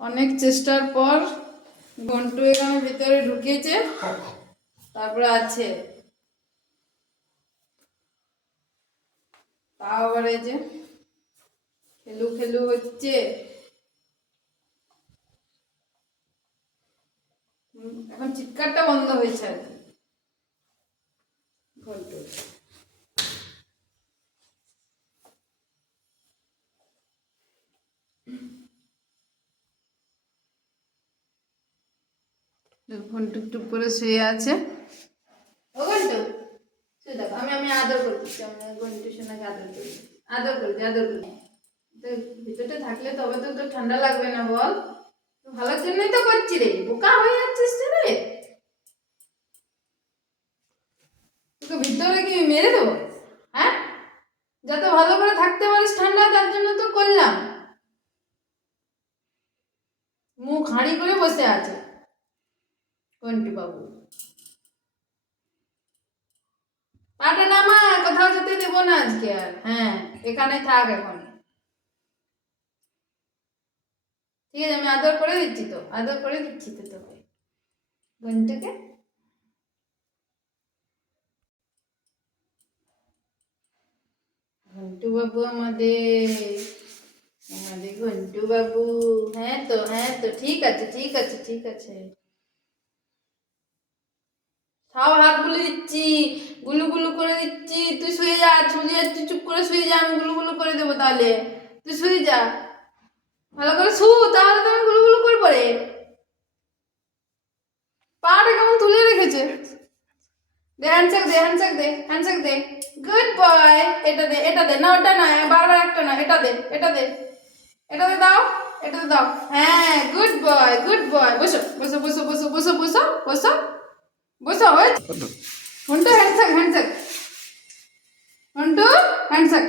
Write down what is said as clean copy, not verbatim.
অনেক চেষ্টার পর ঘন্টু এখানে ভিতরে ঢুকেছে, তারপরে আছে তাও আবার এই যে খেলু খেলু হচ্ছে। এখন চিৎকারটা বন্ধ হয়েছে আর কি ঘন্টু। ঘন্টু টুপ করে শুয়ে আছে। ও ঘন্টু শুয়ে দেখো, আমি আমি আদর করছি, আমি ঘন্টু সোনাকে আদর করি, আদর করছি, আদর করি। তো ভিতরটা থাকলে তবে তো তোর ঠান্ডা লাগবে না বল? ভালোর জন্যই তো করছি রে, বোকা হয়ে যাচ্ছিস রে। তোকে ভিতরে কি মেরে দেবো? হ্যাঁ, যাতে ভালো করে থাকতে পারিস ঠান্ডা, তার জন্য তো করলাম। মুখ হাঁড়ি করে বসে আছে ঘন্টু বাবু। পাটা নামা, কোথাও যেতে দেবো না আজকে আর। হ্যাঁ, এখানে থাক এখন, ঠিক আছে? আমি আদর করে দিচ্ছি তো, আদর করে দিচ্ছি তো তোকে, ঘন্টুকে। ঘন্টু বাবু আমাদের, আমাদের ঘন্টু বাবু। হ্যাঁ তো, হ্যাঁ তো, ঠিক আছে, ঠিক আছে, ঠিক আছে। সব হাত গুলো দিচ্ছি, গুলু গুলু করে দিচ্ছি। তুই শুয়ে যা, শুয়ে যা, তুই চুপ করে শুয়ে যা, আমি গুলু গুলু করে দেবো তাহলে। তুই শুয়ে যা, ভালো করে শু, তাহলে তো আমি গুলু গুলু করবো রে। পাটা কেমন তুলে রেখেছে। দে হ্যান্ডশেক, দে হ্যান্ডশেক, দে হ্যান্ডশেক, দে। Good boy. এটা দে, এটা দে, না ওটা নয়, বারবার একটা না, এটা দে, এটা দে, এটা দে, দাও, এটা দাও। হ্যাঁ, গুড বয়, গুড বয়। বসো বসো বসো বসো বসো বসো বসো বসো। হয়ে Ghantu handshake, handshake, Ghantu handshake.